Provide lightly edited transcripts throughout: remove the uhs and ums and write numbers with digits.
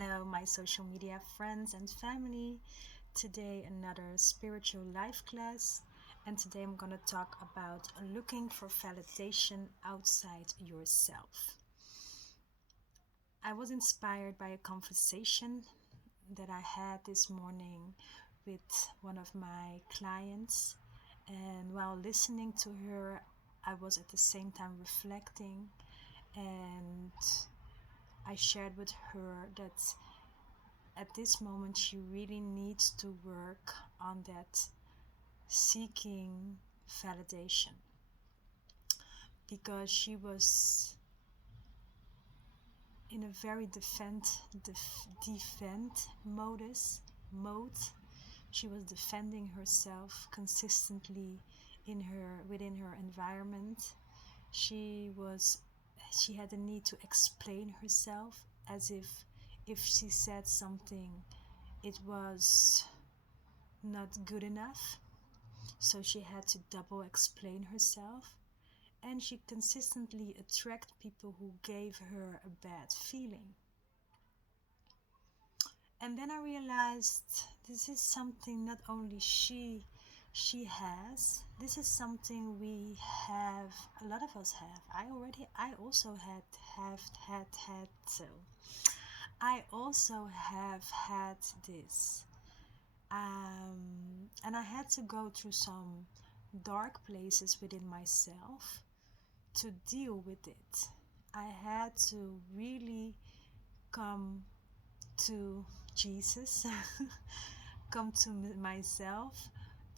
Hello, my social media friends and family. Today, another spiritual life class, and today I'm going to talk about looking for validation outside yourself. I was inspired by a conversation that I had this morning with one of my clients, and while listening to her, I was at the same time reflecting, and I shared with her that at this moment she really needs to work on that seeking validation, because she was in a very defend mode. She was defending herself consistently within her environment. She had a need to explain herself, as if she said something, it was not good enough, so she had to double explain herself, and she consistently attracted people who gave her a bad feeling. And then I realized this is something not only she has, this is something we have, a lot of us have. I also have had this. And I had to go through some dark places within myself to deal with it. I had to really come to Jesus, come to myself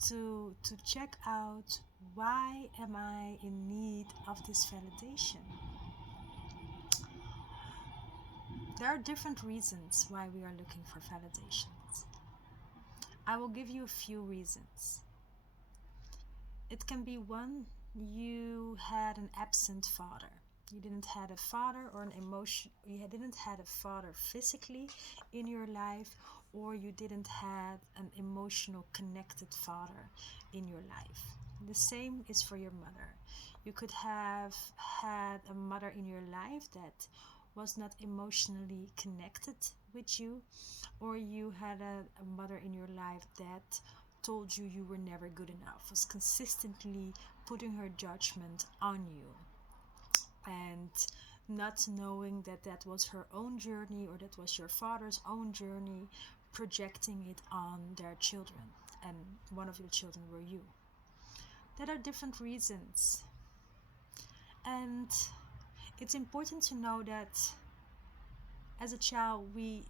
to check out, why am I in need of this validation? There are different reasons why we are looking for validations. I will give you a few reasons. It can be one, you had an absent father. You didn't have a father or an emotion. You didn't have a father physically in your life, or you didn't have an emotional connected father in your life. The same is for your mother. You could have had a mother in your life that was not emotionally connected with you, or you had a mother in your life that told you you were never good enough, was consistently putting her judgment on you, and not knowing that that was her own journey, or that was your father's own journey, projecting it on their children, and one of your children were you. There are different reasons, and it's important to know that as a child we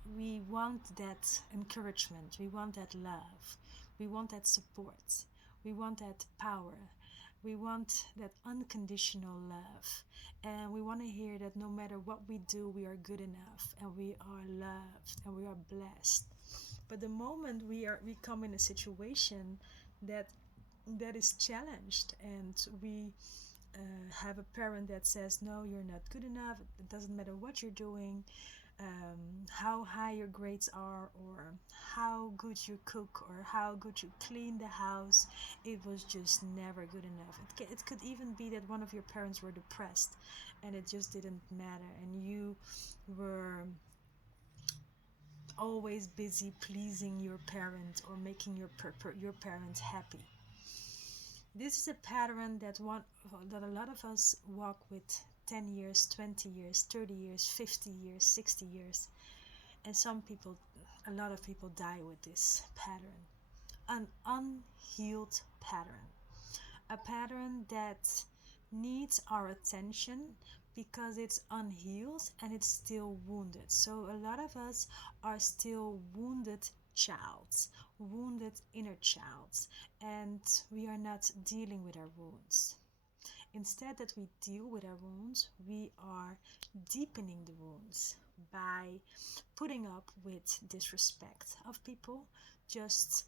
want that encouragement, we want that love, we want that support, we want that power, we want that unconditional love, and we want to hear that no matter what we do, we are good enough, and we are loved, and we are blessed. But the moment we come in a situation that is challenged, and we have a parent that says, no, you're not good enough, it doesn't matter what you're doing, how high your grades are, or how good you cook, or how good you clean the house, it was just never good enough. It could even be that one of your parents were depressed and it just didn't matter, and you were always busy pleasing your parent or making your parents happy. This is a pattern that a lot of us walk with 10 years, 20 years, 30 years, 50 years, 60 years. And a lot of people die with this pattern. An unhealed pattern. A pattern that needs our attention because it's unhealed and it's still wounded. So a lot of us are still wounded wounded inner childs, and we are not dealing with our wounds. Instead that we deal with our wounds, we are deepening the wounds by putting up with disrespect of people, just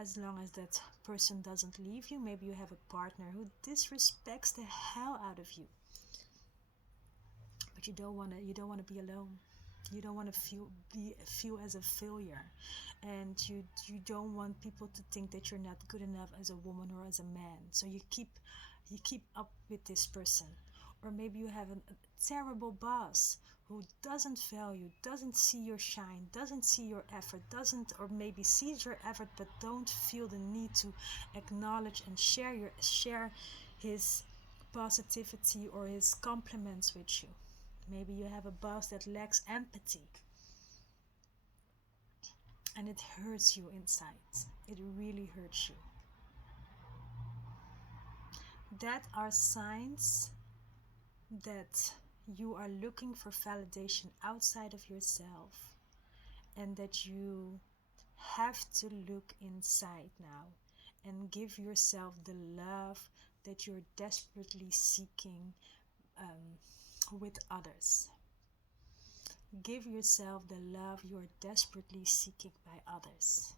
as long as that person doesn't leave you. Maybe you have a partner who disrespects the hell out of you, but you don't want to be alone. You don't want to feel as a failure, and you don't want people to think that you're not good enough as a woman or as a man. So you keep up with this person, Or maybe you have a terrible boss who doesn't value, doesn't see your shine, doesn't see your effort, doesn't, or maybe sees your effort but don't feel the need to acknowledge and share his positivity or his compliments with you. Maybe you have a boss that lacks empathy, and it hurts you inside. It really hurts you. That are signs that you are looking for validation outside of yourself, and that you have to look inside now and give yourself the love that you're desperately seeking with others. Give yourself the love you're desperately seeking by others.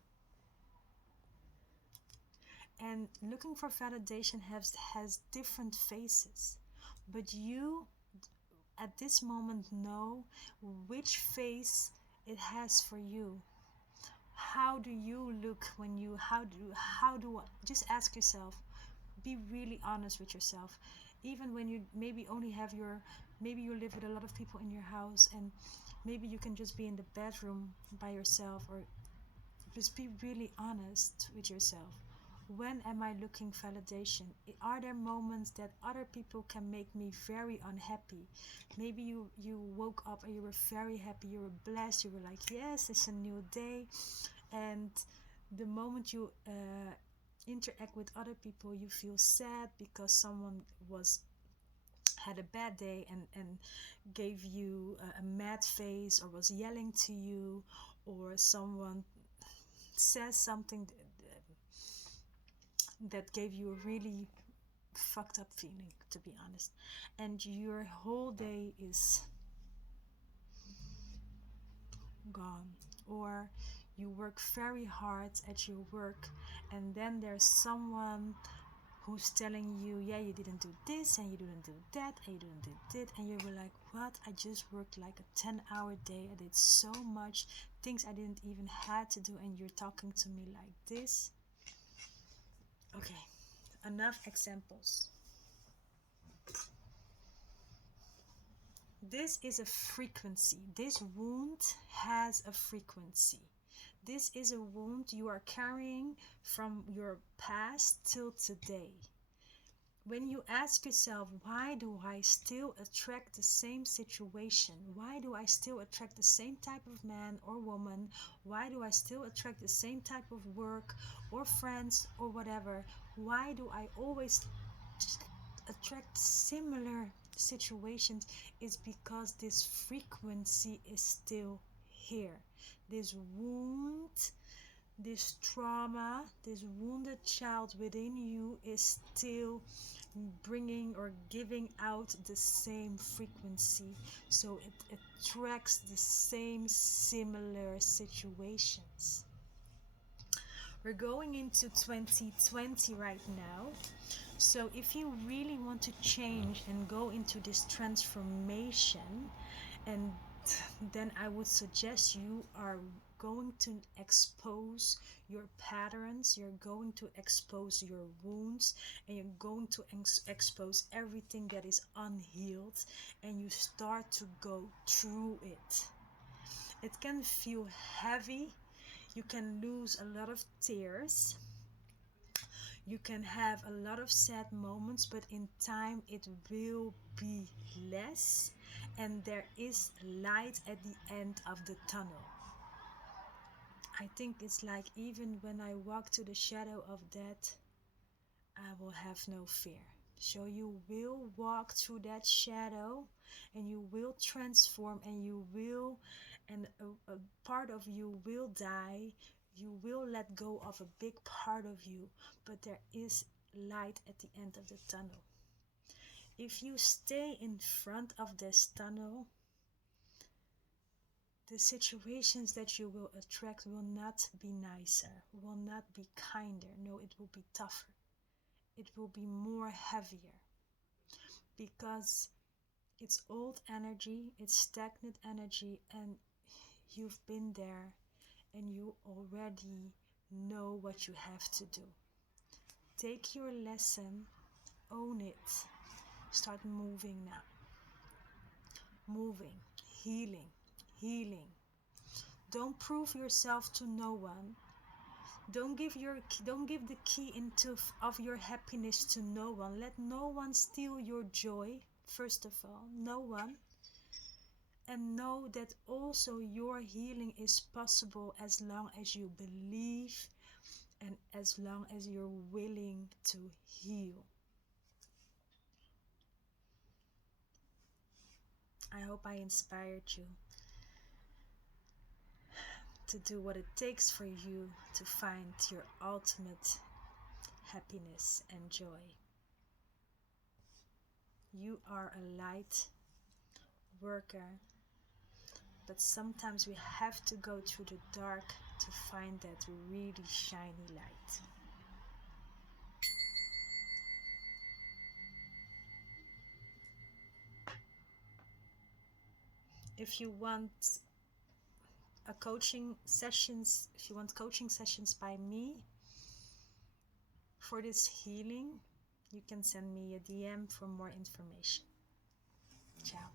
And looking for validation has different phases, but you at this moment know which phase it has for you. How do you look when you just ask yourself, be really honest with yourself. Even when you maybe only have maybe you live with a lot of people in your house, and maybe you can just be in the bedroom by yourself, or just be really honest with yourself. When am I looking validation? Are there moments that other people can make me very unhappy? Maybe you woke up and you were very happy, you were blessed, you were like, yes, it's a new day. And the moment you interact with other people, you feel sad because someone had a bad day and gave you a mad face, or was yelling to you, or someone says something that gave you a really fucked up feeling, to be honest, and your whole day is gone. Or you work very hard at your work, and then there's someone who's telling you, yeah, you didn't do this, and you didn't do that, and you didn't do that, and you were like, what? I just worked like a 10-hour day, I did so much things I didn't even had to do, and you're talking to me like this. Okay, enough examples. This is a frequency. This wound has a frequency. This is a wound you are carrying from your past till today. When you ask yourself, why do I still attract the same situation? Why do I still attract the same type of man or woman? Why do I still attract the same type of work or friends or whatever? Why do I always attract similar situations? Is because this frequency is still here. This wound, this trauma, this wounded child within you is still bringing or giving out the same frequency, so it attracts the same similar situations. We're going into 2020 right now, so if you really want to change and go into this transformation, and then I would suggest you are going to expose your patterns, you're going to expose your wounds, and you're going to expose everything that is unhealed, and you start to go through it. It can feel heavy, you can lose a lot of tears, you can have a lot of sad moments, but in time it will be less, and there is light at the end of the tunnel. I think it's like, even when I walk to the shadow of death, I will have no fear. So you will walk through that shadow, and you will transform, and you will, and a part of you will die. You will let go of a big part of you, but there is light at the end of the tunnel. If you stay in front of this tunnel, the situations that you will attract will not be nicer, will not be kinder. No, it will be tougher. It will be more heavier, because it's old energy, it's stagnant energy, and you've been there, and you already know what you have to do. Take your lesson, own it, Start moving now. Moving, healing, healing. Don't prove yourself to no one. Don't give the key of your happiness to no one. Let no one steal your joy, first of all. No one. And know that also your healing is possible as long as you believe and as long as you're willing to heal. I hope I inspired you to do what it takes for you to find your ultimate happiness and joy. You are a light worker, but sometimes we have to go through the dark to find that really shiny light. If you want coaching sessions by me for this healing, you can send me a DM for more information. Ciao.